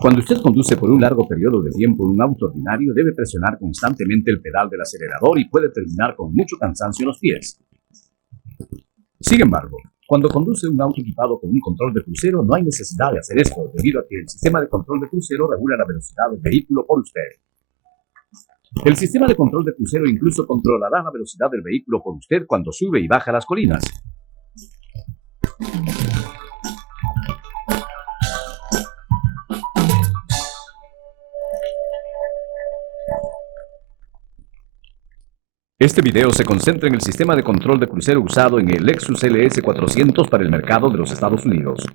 Cuando usted conduce por un largo periodo de tiempo en un auto ordinario, debe presionar constantemente el pedal del acelerador y puede terminar con mucho cansancio en los pies. Sin embargo, cuando conduce un auto equipado con un control de crucero, no hay necesidad de hacer esto, debido a que el sistema de control de crucero regula la velocidad del vehículo por usted. El sistema de control de crucero incluso controlará la velocidad del vehículo por usted cuando sube y baja las colinas. Este video se concentra en el sistema de control de crucero usado en el Lexus LS400 para el mercado de los Estados Unidos.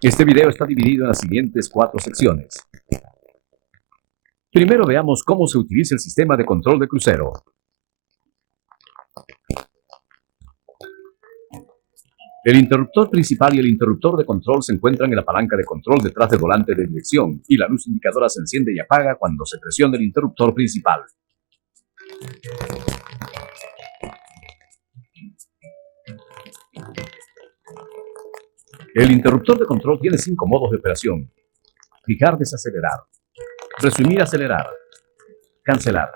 Este video está dividido en las siguientes 4 secciones. Primero veamos cómo se utiliza el sistema de control de crucero. El interruptor principal y el interruptor de control se encuentran en la palanca de control detrás del volante de dirección, y la luz indicadora se enciende y apaga cuando se presiona el interruptor principal. El interruptor de control tiene 5 modos de operación: fijar, desacelerar, resumir, acelerar, cancelar.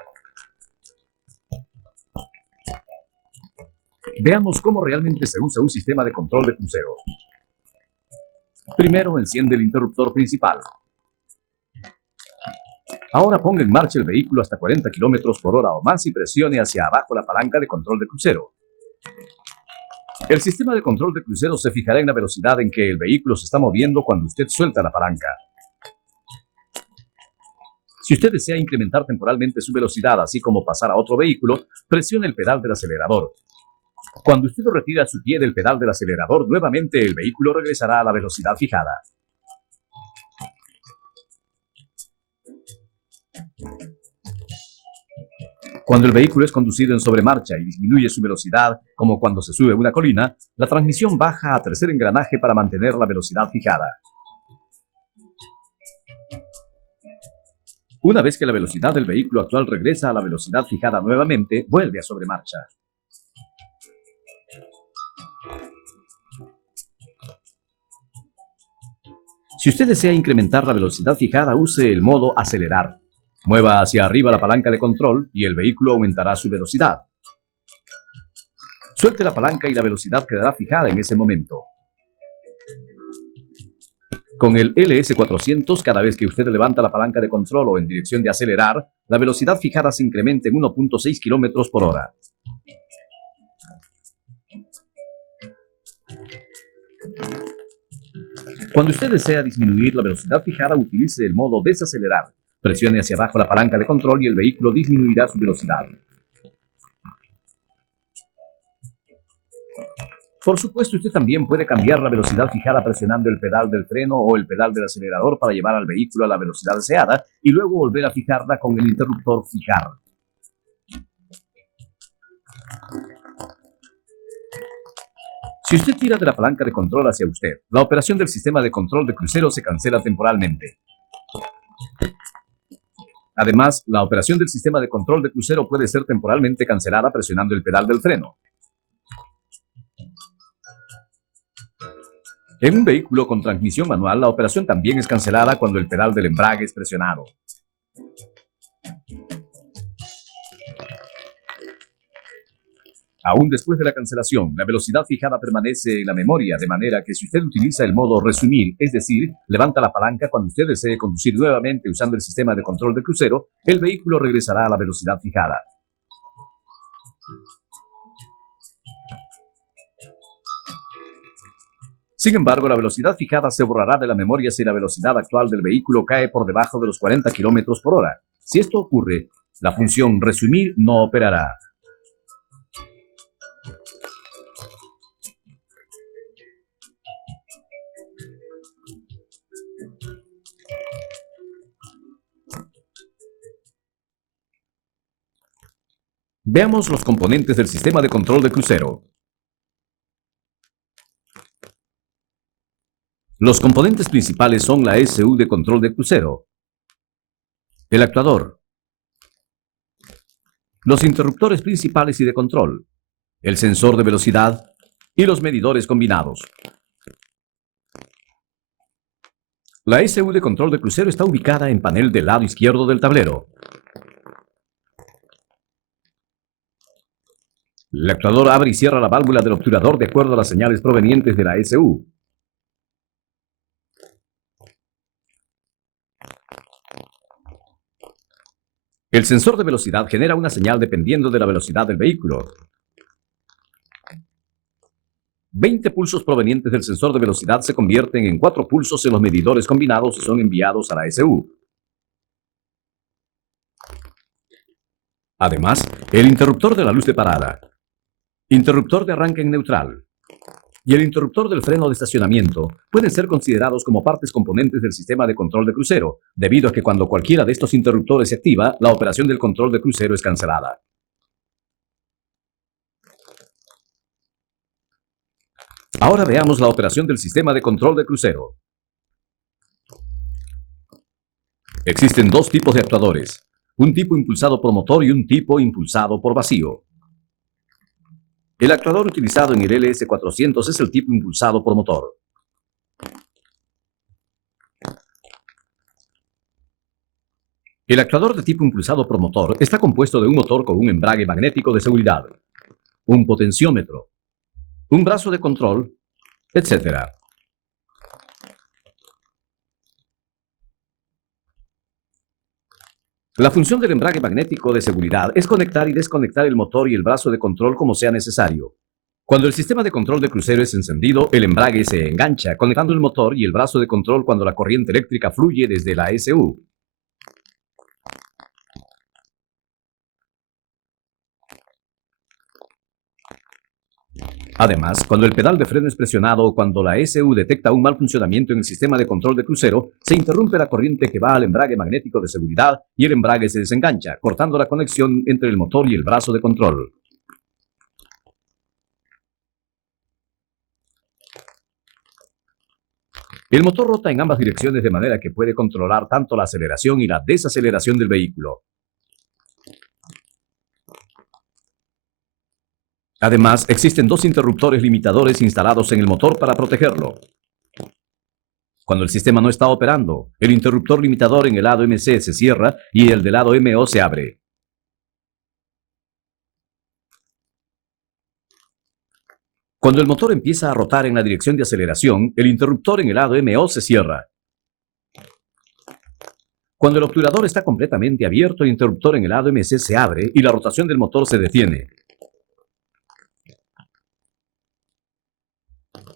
Veamos cómo realmente se usa un sistema de control de crucero. Primero, enciende el interruptor principal. Ahora ponga en marcha el vehículo hasta 40 km por hora o más y presione hacia abajo la palanca de control de crucero. El sistema de control de crucero se fijará en la velocidad en que el vehículo se está moviendo cuando usted suelta la palanca. Si usted desea incrementar temporalmente su velocidad, así como pasar a otro vehículo, presione el pedal del acelerador. Cuando usted retira su pie del pedal del acelerador, nuevamente el vehículo regresará a la velocidad fijada. Cuando el vehículo es conducido en sobremarcha y disminuye su velocidad, como cuando se sube una colina, la transmisión baja a tercer engranaje para mantener la velocidad fijada. Una vez que la velocidad del vehículo actual regresa a la velocidad fijada nuevamente, vuelve a sobremarcha. Si usted desea incrementar la velocidad fijada, use el modo acelerar. Mueva hacia arriba la palanca de control y el vehículo aumentará su velocidad. Suelte la palanca y la velocidad quedará fijada en ese momento. Con el LS400, cada vez que usted levanta la palanca de control o en dirección de acelerar, la velocidad fijada se incrementa en 1.6 km por hora. Cuando usted desea disminuir la velocidad fijada, utilice el modo desacelerar. Presione hacia abajo la palanca de control y el vehículo disminuirá su velocidad. Por supuesto, usted también puede cambiar la velocidad fijada presionando el pedal del freno o el pedal del acelerador para llevar al vehículo a la velocidad deseada y luego volver a fijarla con el interruptor fijar. Si usted tira de la palanca de control hacia usted, la operación del sistema de control de crucero se cancela temporalmente. Además, la operación del sistema de control de crucero puede ser temporalmente cancelada presionando el pedal del freno. En un vehículo con transmisión manual, la operación también es cancelada cuando el pedal del embrague es presionado. Aún después de la cancelación, la velocidad fijada permanece en la memoria, de manera que si usted utiliza el modo resumir, es decir, levanta la palanca cuando usted desee conducir nuevamente usando el sistema de control de crucero, el vehículo regresará a la velocidad fijada. Sin embargo, la velocidad fijada se borrará de la memoria si la velocidad actual del vehículo cae por debajo de los 40 km por hora. Si esto ocurre, la función resumir no operará. Veamos los componentes del sistema de control de crucero. Los componentes principales son la ECU de control de crucero, el actuador, los interruptores principales y de control, el sensor de velocidad y los medidores combinados. La SU de control de crucero está ubicada en panel del lado izquierdo del tablero. El actuador abre y cierra la válvula del obturador de acuerdo a las señales provenientes de la SU. El sensor de velocidad genera una señal dependiendo de la velocidad del vehículo. 20 pulsos provenientes del sensor de velocidad se convierten en 4 pulsos en los medidores combinados y son enviados a la SU. Además, el interruptor de la luz de parada, interruptor de arranque en neutral y el interruptor del freno de estacionamiento pueden ser considerados como partes componentes del sistema de control de crucero, debido a que cuando cualquiera de estos interruptores se activa, la operación del control de crucero es cancelada. Ahora veamos la operación del sistema de control de crucero. Existen dos tipos de actuadores, un tipo impulsado por motor y un tipo impulsado por vacío. El actuador utilizado en el LS400 es el tipo impulsado por motor. El actuador de tipo impulsado por motor está compuesto de un motor con un embrague magnético de seguridad, un potenciómetro, un brazo de control, etc. La función del embrague magnético de seguridad es conectar y desconectar el motor y el brazo de control como sea necesario. Cuando el sistema de control de crucero es encendido, el embrague se engancha, conectando el motor y el brazo de control cuando la corriente eléctrica fluye desde la SU. Además, cuando el pedal de freno es presionado o cuando la SU detecta un mal funcionamiento en el sistema de control de crucero, se interrumpe la corriente que va al embrague magnético de seguridad y el embrague se desengancha, cortando la conexión entre el motor y el brazo de control. El motor rota en ambas direcciones de manera que puede controlar tanto la aceleración y la desaceleración del vehículo. Además, existen dos interruptores limitadores instalados en el motor para protegerlo. Cuando el sistema no está operando, el interruptor limitador en el lado MC se cierra y el del lado MO se abre. Cuando el motor empieza a rotar en la dirección de aceleración, el interruptor en el lado MO se cierra. Cuando el obturador está completamente abierto, el interruptor en el lado MC se abre y la rotación del motor se detiene.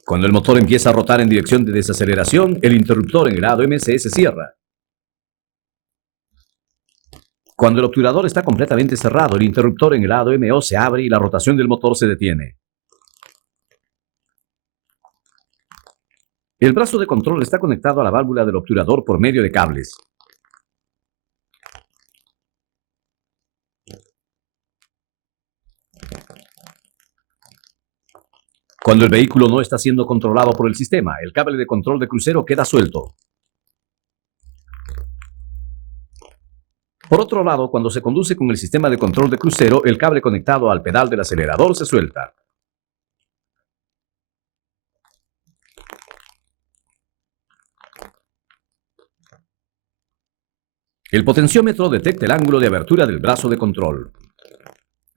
Cuando el motor empieza a rotar en dirección de desaceleración, el interruptor en el lado MC se cierra. Cuando el obturador está completamente cerrado, el interruptor en el lado MO se abre y la rotación del motor se detiene. El brazo de control está conectado a la válvula del obturador por medio de cables. Cuando el vehículo no está siendo controlado por el sistema, el cable de control de crucero queda suelto. Por otro lado, cuando se conduce con el sistema de control de crucero, el cable conectado al pedal del acelerador se suelta. El potenciómetro detecta el ángulo de abertura del brazo de control.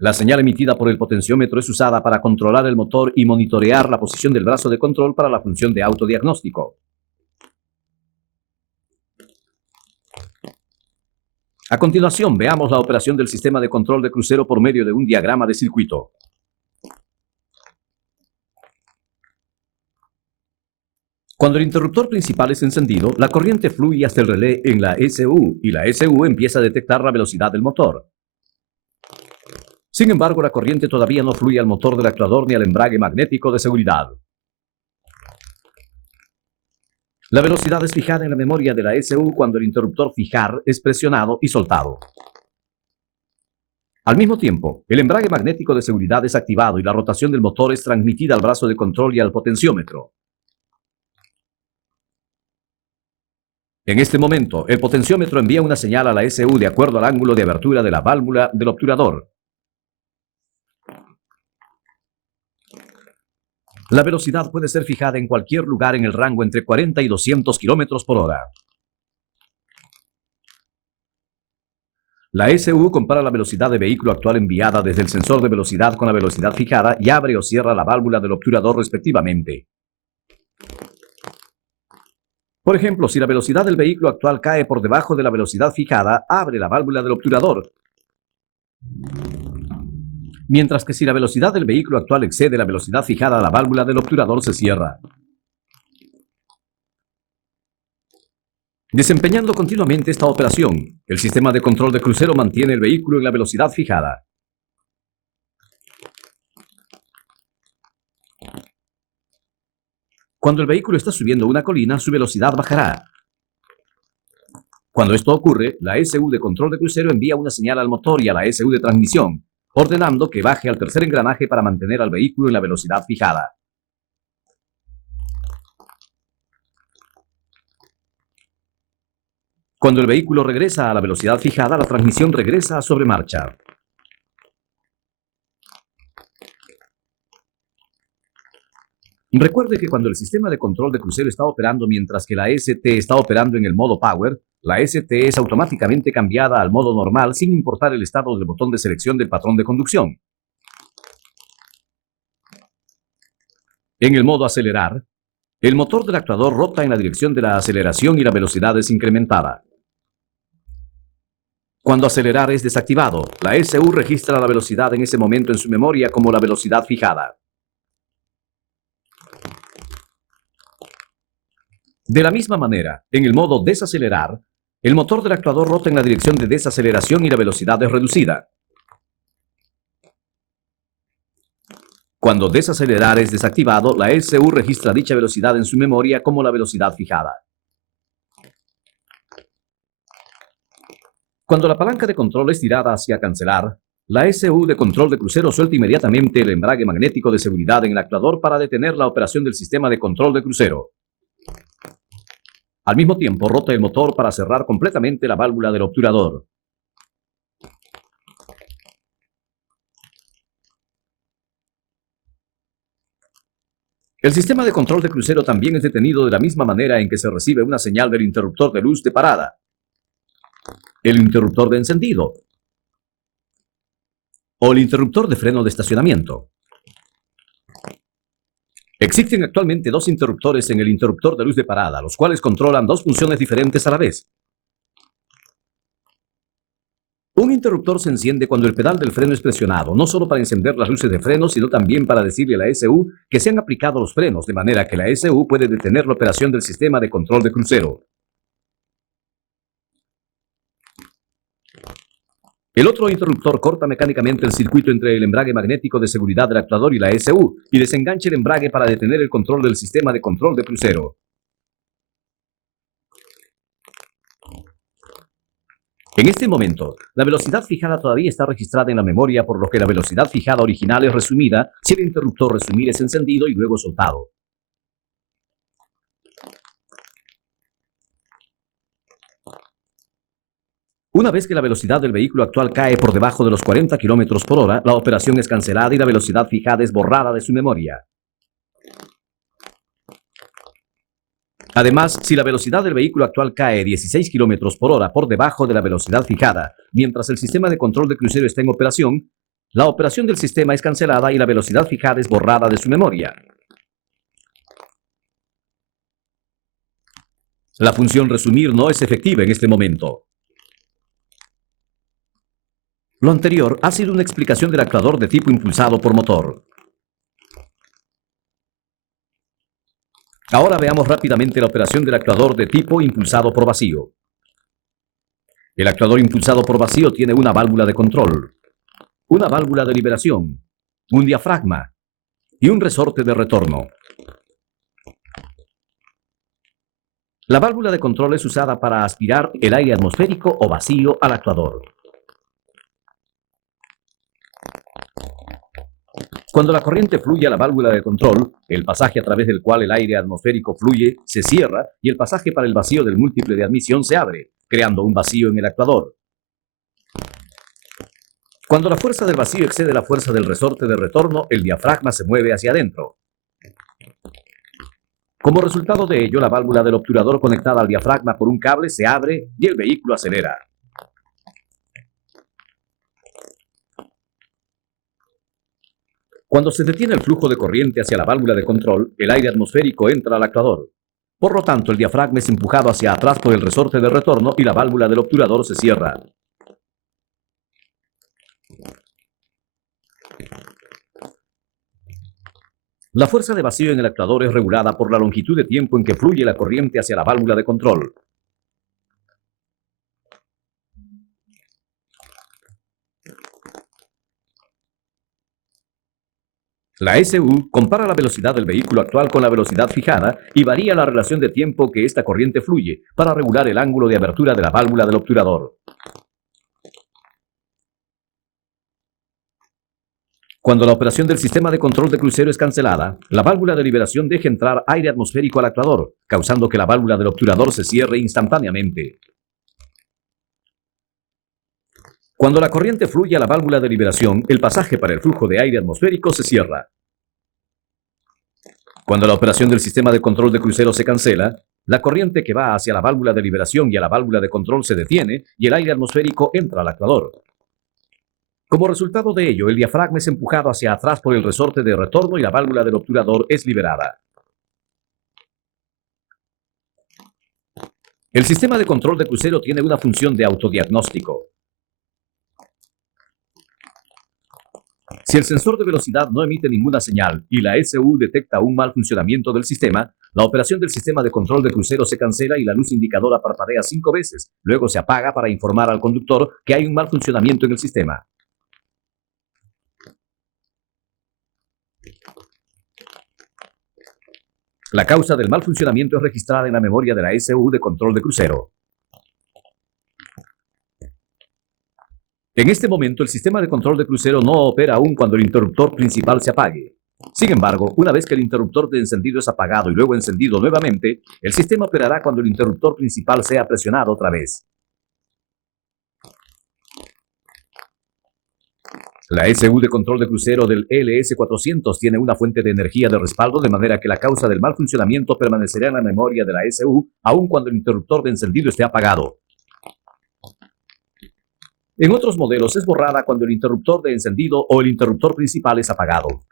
La señal emitida por el potenciómetro es usada para controlar el motor y monitorear la posición del brazo de control para la función de autodiagnóstico. A continuación, veamos la operación del sistema de control de crucero por medio de un diagrama de circuito. Cuando el interruptor principal es encendido, la corriente fluye hasta el relé en la SU y la SU empieza a detectar la velocidad del motor. Sin embargo, la corriente todavía no fluye al motor del actuador ni al embrague magnético de seguridad. La velocidad es fijada en la memoria de la SU cuando el interruptor fijar es presionado y soltado. Al mismo tiempo, el embrague magnético de seguridad es activado y la rotación del motor es transmitida al brazo de control y al potenciómetro. En este momento, el potenciómetro envía una señal a la SU de acuerdo al ángulo de abertura de la válvula del obturador. La velocidad puede ser fijada en cualquier lugar en el rango entre 40 y 200 kilómetros por hora. La SU compara la velocidad de vehículo actual enviada desde el sensor de velocidad con la velocidad fijada y abre o cierra la válvula del obturador respectivamente. Por ejemplo, si la velocidad del vehículo actual cae por debajo de la velocidad fijada, abre la válvula del obturador. Mientras que si la velocidad del vehículo actual excede la velocidad fijada, la válvula del obturador se cierra. Desempeñando continuamente esta operación, el sistema de control de crucero mantiene el vehículo en la velocidad fijada. Cuando el vehículo está subiendo una colina, su velocidad bajará. Cuando esto ocurre, la SU de control de crucero envía una señal al motor y a la SU de transmisión, ordenando que baje al tercer engranaje para mantener al vehículo en la velocidad fijada. Cuando el vehículo regresa a la velocidad fijada, la transmisión regresa a sobremarcha. Recuerde que cuando el sistema de control de crucero está operando mientras que la ST está operando en el modo Power, la ST es automáticamente cambiada al modo normal sin importar el estado del botón de selección del patrón de conducción. En el modo acelerar, el motor del actuador rota en la dirección de la aceleración y la velocidad es incrementada. Cuando acelerar es desactivado, la SU registra la velocidad en ese momento en su memoria como la velocidad fijada. De la misma manera, en el modo desacelerar, el motor del actuador rota en la dirección de desaceleración y la velocidad es reducida. Cuando desacelerar es desactivado, la SU registra dicha velocidad en su memoria como la velocidad fijada. Cuando la palanca de control es tirada hacia cancelar, la SU de control de crucero suelta inmediatamente el embrague magnético de seguridad en el actuador para detener la operación del sistema de control de crucero. Al mismo tiempo, rota el motor para cerrar completamente la válvula del obturador. El sistema de control de crucero también es detenido de la misma manera en que se recibe una señal del interruptor de luz de parada, el interruptor de encendido o el interruptor de freno de estacionamiento. Existen actualmente dos interruptores en el interruptor de luz de parada, los cuales controlan dos funciones diferentes a la vez. Un interruptor se enciende cuando el pedal del freno es presionado, no solo para encender las luces de freno, sino también para decirle a la SU que se han aplicado los frenos, de manera que la SU puede detener la operación del sistema de control de crucero. El otro interruptor corta mecánicamente el circuito entre el embrague magnético de seguridad del actuador y la SU y desengancha el embrague para detener el control del sistema de control de crucero. En este momento, la velocidad fijada todavía está registrada en la memoria, por lo que la velocidad fijada original es resumida si el interruptor resumir es encendido y luego soltado. Una vez que la velocidad del vehículo actual cae por debajo de los 40 km por hora, la operación es cancelada y la velocidad fijada es borrada de su memoria. Además, si la velocidad del vehículo actual cae 16 km por hora por debajo de la velocidad fijada, mientras el sistema de control de crucero está en operación, la operación del sistema es cancelada y la velocidad fijada es borrada de su memoria. La función resumir no es efectiva en este momento. Lo anterior ha sido una explicación del actuador de tipo impulsado por motor. Ahora veamos rápidamente la operación del actuador de tipo impulsado por vacío. El actuador impulsado por vacío tiene una válvula de control, una válvula de liberación, un diafragma y un resorte de retorno. La válvula de control es usada para aspirar el aire atmosférico o vacío al actuador. Cuando la corriente fluye a la válvula de control, el pasaje a través del cual el aire atmosférico fluye se cierra y el pasaje para el vacío del múltiple de admisión se abre, creando un vacío en el actuador. Cuando la fuerza del vacío excede la fuerza del resorte de retorno, el diafragma se mueve hacia adentro. Como resultado de ello, la válvula del obturador conectada al diafragma por un cable se abre y el vehículo acelera. Cuando se detiene el flujo de corriente hacia la válvula de control, el aire atmosférico entra al actuador. Por lo tanto, el diafragma es empujado hacia atrás por el resorte de retorno y la válvula del obturador se cierra. La fuerza de vacío en el actuador es regulada por la longitud de tiempo en que fluye la corriente hacia la válvula de control. La SU compara la velocidad del vehículo actual con la velocidad fijada y varía la relación de tiempo que esta corriente fluye para regular el ángulo de abertura de la válvula del obturador. Cuando la operación del sistema de control de crucero es cancelada, la válvula de liberación deja entrar aire atmosférico al actuador, causando que la válvula del obturador se cierre instantáneamente. Cuando la corriente fluye a la válvula de liberación, el pasaje para el flujo de aire atmosférico se cierra. Cuando la operación del sistema de control de crucero se cancela, la corriente que va hacia la válvula de liberación y a la válvula de control se detiene y el aire atmosférico entra al actuador. Como resultado de ello, el diafragma es empujado hacia atrás por el resorte de retorno y la válvula del obturador es liberada. El sistema de control de crucero tiene una función de autodiagnóstico. Si el sensor de velocidad no emite ninguna señal y la SU detecta un mal funcionamiento del sistema, la operación del sistema de control de crucero se cancela y la luz indicadora parpadea 5 veces. Luego se apaga para informar al conductor que hay un mal funcionamiento en el sistema. La causa del mal funcionamiento es registrada en la memoria de la SU de control de crucero. En este momento, el sistema de control de crucero no opera aún cuando el interruptor principal se apague. Sin embargo, una vez que el interruptor de encendido es apagado y luego encendido nuevamente, el sistema operará cuando el interruptor principal sea presionado otra vez. La SU de control de crucero del LS400 tiene una fuente de energía de respaldo de manera que la causa del mal funcionamiento permanecerá en la memoria de la SU aun cuando el interruptor de encendido esté apagado. En otros modelos es borrada cuando el interruptor de encendido o el interruptor principal es apagado.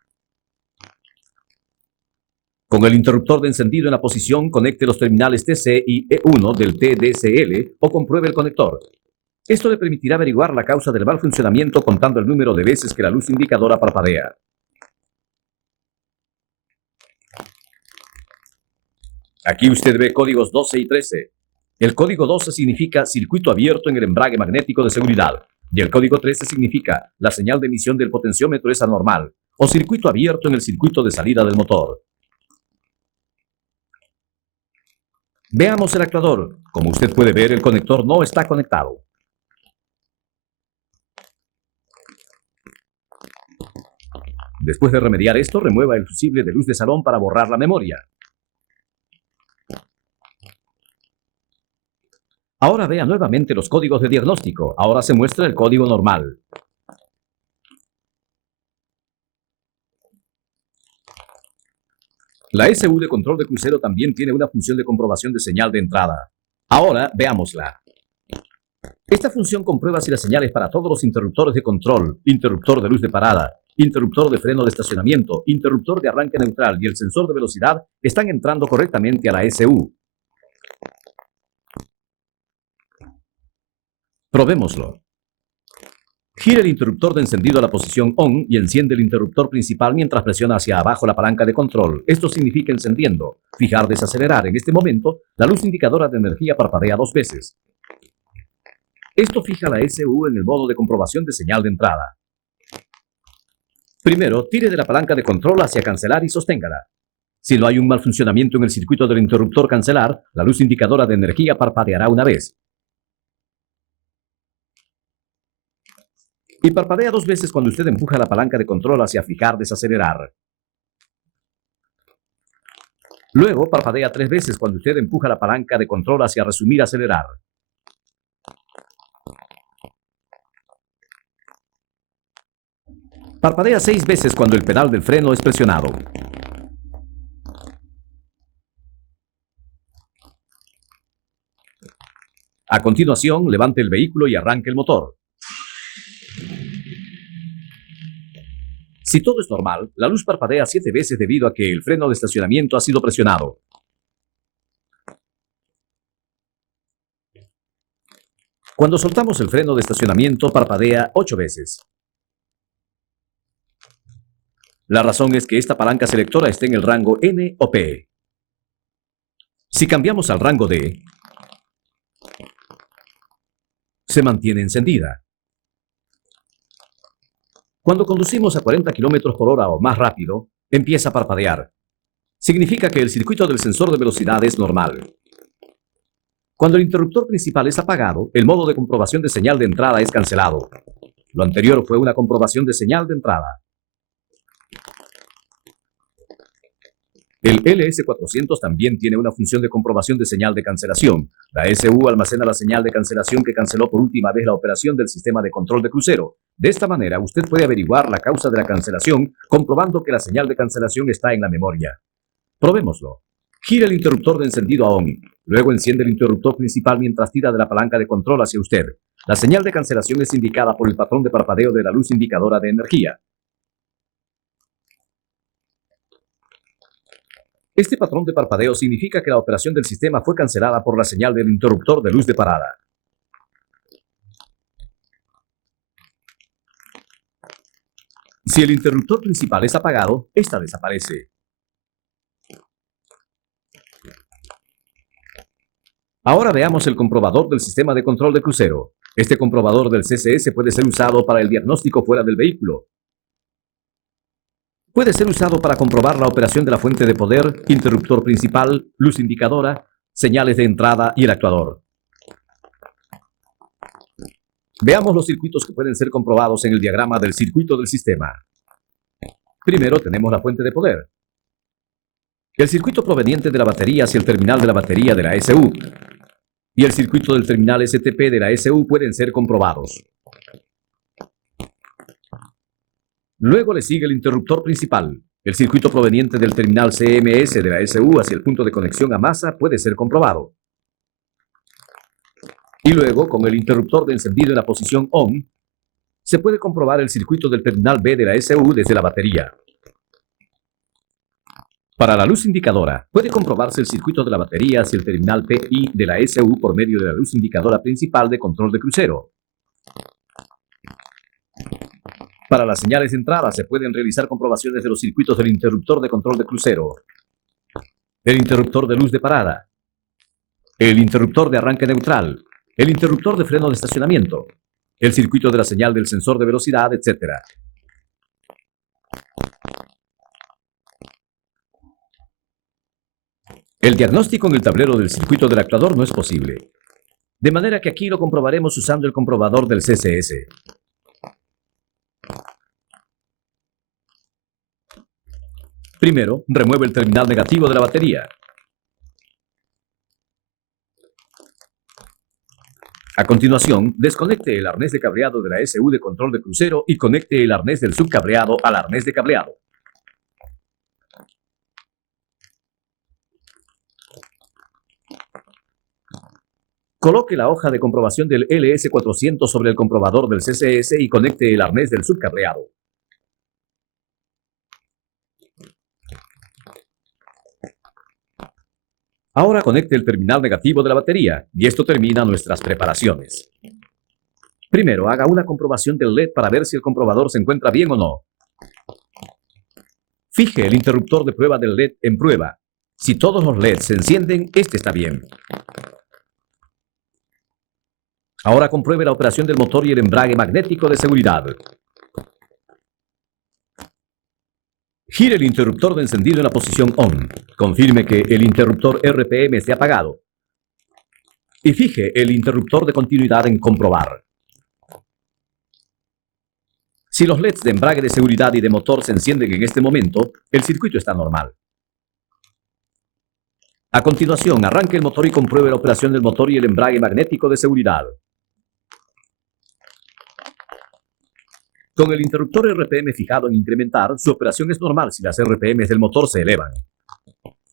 Con el interruptor de encendido en la posición, conecte los terminales TC y E1 del TDCL o compruebe el conector. Esto le permitirá averiguar la causa del mal funcionamiento contando el número de veces que la luz indicadora parpadea. Aquí usted ve códigos 12 y 13. El código 12 significa circuito abierto en el embrague magnético de seguridad, y el código 13 significa la señal de emisión del potenciómetro es anormal, o circuito abierto en el circuito de salida del motor. Veamos el actuador. Como usted puede ver, el conector no está conectado. Después de remediar esto, remueva el fusible de luz de salón para borrar la memoria. Ahora vea nuevamente los códigos de diagnóstico. Ahora se muestra el código normal. La SU de control de crucero también tiene una función de comprobación de señal de entrada. Ahora veámosla. Esta función comprueba si las señales para todos los interruptores de control, interruptor de luz de parada, interruptor de freno de estacionamiento, interruptor de arranque neutral y el sensor de velocidad están entrando correctamente a la SU. Probémoslo. Gira el interruptor de encendido a la posición ON y enciende el interruptor principal mientras presiona hacia abajo la palanca de control. Esto significa encendiendo. Fijar, desacelerar. En este momento, la luz indicadora de energía parpadea 2 veces. Esto fija la SU en el modo de comprobación de señal de entrada. Primero, tire de la palanca de control hacia cancelar y sosténgala. Si no hay un mal funcionamiento en el circuito del interruptor cancelar, la luz indicadora de energía parpadeará una vez. Y parpadea 2 veces cuando usted empuja la palanca de control hacia fijar, desacelerar. Luego parpadea 3 veces cuando usted empuja la palanca de control hacia resumir, acelerar. Parpadea 6 veces cuando el pedal del freno es presionado. A continuación, levante el vehículo y arranque el motor. Si todo es normal, la luz parpadea 7 veces debido a que el freno de estacionamiento ha sido presionado. Cuando soltamos el freno de estacionamiento, parpadea 8 veces. La razón es que esta palanca selectora está en el rango N o P. Si cambiamos al rango D, se mantiene encendida. Cuando conducimos a 40 km por hora o más rápido, empieza a parpadear. Significa que el circuito del sensor de velocidad es normal. Cuando el interruptor principal es apagado, el modo de comprobación de señal de entrada es cancelado. Lo anterior fue una comprobación de señal de entrada. El LS400 también tiene una función de comprobación de señal de cancelación. La SU almacena la señal de cancelación que canceló por última vez la operación del sistema de control de crucero. De esta manera, usted puede averiguar la causa de la cancelación comprobando que la señal de cancelación está en la memoria. Probémoslo. Gira el interruptor de encendido a ON. Luego enciende el interruptor principal mientras tira de la palanca de control hacia usted. La señal de cancelación es indicada por el patrón de parpadeo de la luz indicadora de energía. Este patrón de parpadeo significa que la operación del sistema fue cancelada por la señal del interruptor de luz de parada. Si el interruptor principal es apagado, esta desaparece. Ahora veamos el comprobador del sistema de control de crucero. Este comprobador del CCS puede ser usado para el diagnóstico fuera del vehículo. Puede ser usado para comprobar la operación de la fuente de poder, interruptor principal, luz indicadora, señales de entrada y el actuador. Veamos los circuitos que pueden ser comprobados en el diagrama del circuito del sistema. Primero tenemos la fuente de poder. El circuito proveniente de la batería hacia el terminal de la batería de la SU y el circuito del terminal STP de la SU pueden ser comprobados. Luego le sigue el interruptor principal. El circuito proveniente del terminal CMS de la SU hacia el punto de conexión a masa puede ser comprobado. Y luego, con el interruptor de encendido en la posición ON, se puede comprobar el circuito del terminal B de la SU desde la batería. Para la luz indicadora, puede comprobarse el circuito de la batería hacia el terminal PI de la SU por medio de la luz indicadora principal de control de crucero. Para las señales de entrada se pueden realizar comprobaciones de los circuitos del interruptor de control de crucero, el interruptor de luz de parada, el interruptor de arranque neutral, el interruptor de freno de estacionamiento, el circuito de la señal del sensor de velocidad, etc. El diagnóstico en el tablero del circuito del actuador no es posible, de manera que aquí lo comprobaremos usando el comprobador del CCS. Primero, remueve el terminal negativo de la batería. A continuación, desconecte el arnés de cableado de la SU de control de crucero y conecte el arnés del subcableado al arnés de cableado. Coloque la hoja de comprobación del LS400 sobre el comprobador del CCS y conecte el arnés del subcableado. Ahora conecte el terminal negativo de la batería, y esto termina nuestras preparaciones. Primero, haga una comprobación del LED para ver si el comprobador se encuentra bien o no. Fije el interruptor de prueba del LED en prueba. Si todos los LEDs se encienden, este está bien. Ahora compruebe la operación del motor y el embrague magnético de seguridad. Gire el interruptor de encendido en la posición ON. Confirme que el interruptor RPM esté apagado. Y fije el interruptor de continuidad en comprobar. Si los LEDs de embrague de seguridad y de motor se encienden en este momento, el circuito está normal. A continuación, arranque el motor y compruebe la operación del motor y el embrague magnético de seguridad. Con el interruptor RPM fijado en incrementar, su operación es normal si las RPMs del motor se elevan.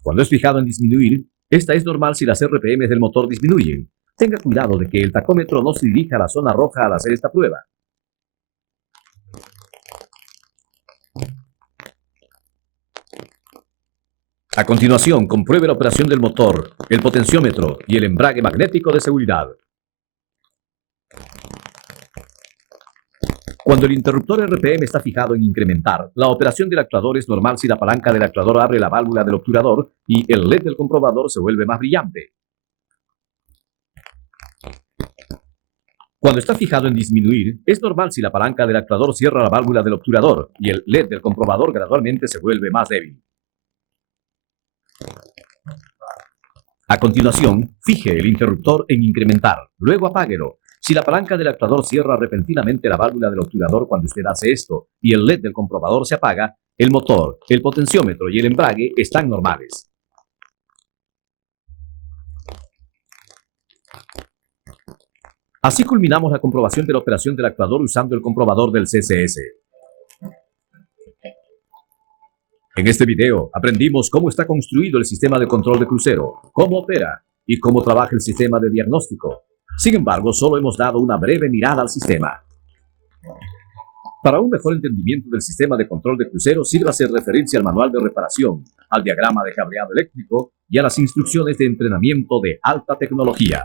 Cuando es fijado en disminuir, esta es normal si las RPMs del motor disminuyen. Tenga cuidado de que el tacómetro no se dirija a la zona roja al hacer esta prueba. A continuación, compruebe la operación del motor, el potenciómetro y el embrague magnético de seguridad. Cuando el interruptor RPM está fijado en incrementar, la operación del actuador es normal si la palanca del actuador abre la válvula del obturador y el LED del comprobador se vuelve más brillante. Cuando está fijado en disminuir, es normal si la palanca del actuador cierra la válvula del obturador y el LED del comprobador gradualmente se vuelve más débil. A continuación, fije el interruptor en incrementar, luego apáguelo. Si la palanca del actuador cierra repentinamente la válvula del obturador cuando usted hace esto y el LED del comprobador se apaga, el motor, el potenciómetro y el embrague están normales. Así culminamos la comprobación de la operación del actuador usando el comprobador del CCS. En este video aprendimos cómo está construido el sistema de control de crucero, cómo opera y cómo trabaja el sistema de diagnóstico. Sin embargo, solo hemos dado una breve mirada al sistema. Para un mejor entendimiento del sistema de control de crucero, sírvase referirse al manual de reparación, al diagrama de cableado eléctrico y a las instrucciones de entrenamiento de alta tecnología.